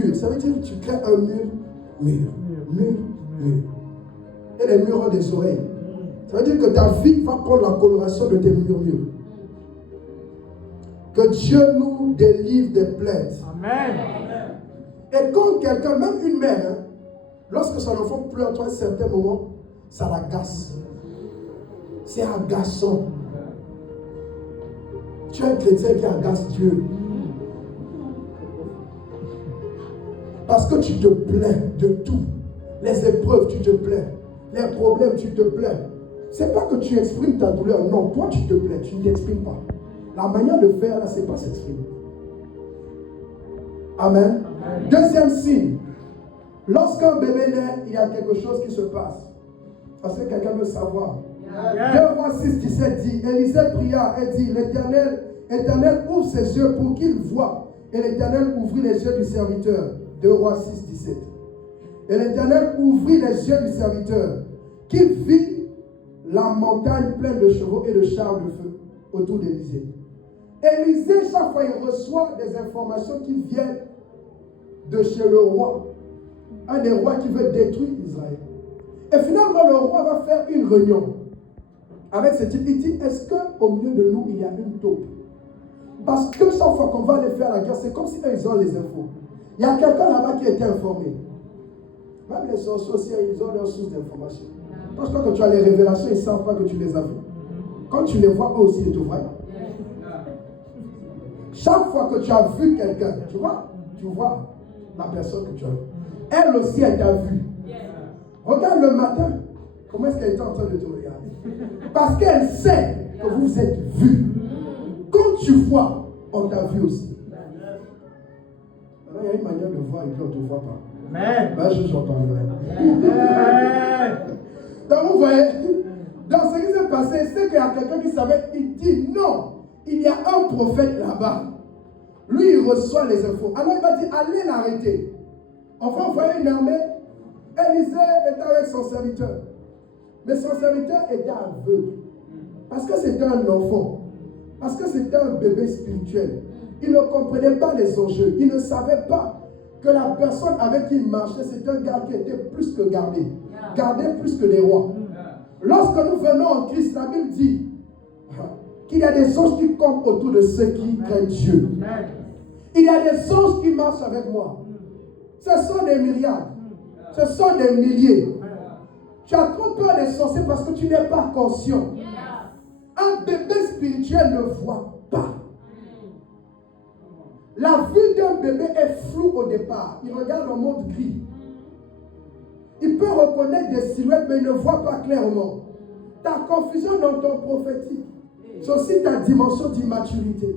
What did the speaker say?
mur. Ça veut dire que tu crées un mur. Et les murs ont des oreilles. Ça veut dire que ta vie va prendre la coloration de tes murmures. Que Dieu nous délivre des plaintes. Amen. Et quand quelqu'un, même une mère, lorsque son enfant pleure à un certain moment, ça l'agace. C'est agaçant. Tu es un chrétien qui agace Dieu. Parce que tu te plains de tout. Les épreuves, tu te plains. Les problèmes, tu te plains. C'est pas que tu exprimes ta douleur. Non, toi tu te plains, tu ne t'exprimes pas. La manière de faire là, c'est pas s'exprimer. Amen. Amen. Deuxième signe. Lorsqu'un bébé naît, il y a quelque chose qui se passe. Parce que quelqu'un veut savoir. 2 Rois 6, 17 dit, Élisée pria et dit, l'Éternel ouvre ses yeux pour qu'il voie. Et l'Éternel ouvrit les yeux du serviteur. 2 Rois 6, 17. Et l'Éternel ouvrit les yeux du serviteur, qui vit la montagne pleine de chevaux et de chars de feu autour d'Élisée. Élisée, chaque fois, il reçoit des informations qui viennent de chez le roi. Un des rois qui veut détruire Israël. Et finalement, le roi va faire une réunion avec ce type. Il dit, est-ce qu'au milieu de nous, il y a une taupe? Parce que chaque fois qu'on va aller faire la guerre, c'est comme si eux, ils ont les infos. Il y a quelqu'un là-bas qui était informé. Même les sorciers, ils ont leurs sources d'information. Parce que quand tu as les révélations, ils ne savent pas que tu les as vues. Quand tu les vois, eux aussi, ils te voient. Chaque fois que tu as vu quelqu'un, tu vois la personne que tu as vue. Elle aussi, elle t'a vu. Regarde le matin, comment est-ce qu'elle était en train de te regarder? Parce qu'elle sait que vous êtes vus. Quand tu vois, on t'a vu aussi. Alors, il y a une manière de voir et puis on ne te voit pas. Amen. Ben, j'en parlerai. Donc, vous voyez, dans ce qui s'est passé, c'est qu'il y a quelqu'un qui savait, il dit non, il y a un prophète là-bas. Lui, il reçoit les infos. Alors, il va dire, allez l'arrêter. On va envoyer une armée. Élisée était avec son serviteur. Mais son serviteur était aveugle. Parce que c'était un enfant. Parce que c'était un bébé spirituel. Il ne comprenait pas les enjeux. Il ne savait pas que la personne avec qui il marchait, c'était un gars qui était plus que gardé. Gardé plus que les rois. Lorsque nous venons en Christ, la Bible dit qu'il y a des anges qui campent autour de ceux qui craignent Dieu. Il y a des anges qui marchent avec moi. Ce sont des myriades. Ce sont des milliers. Tu as trop peur des sorciers parce que tu n'es pas conscient. Un bébé spirituel ne voit pas. La vue d'un bébé est floue au départ. Il regarde le monde gris. Il peut reconnaître des silhouettes, mais il ne voit pas clairement. Ta confusion dans ton prophétique, c'est aussi ta dimension d'immaturité.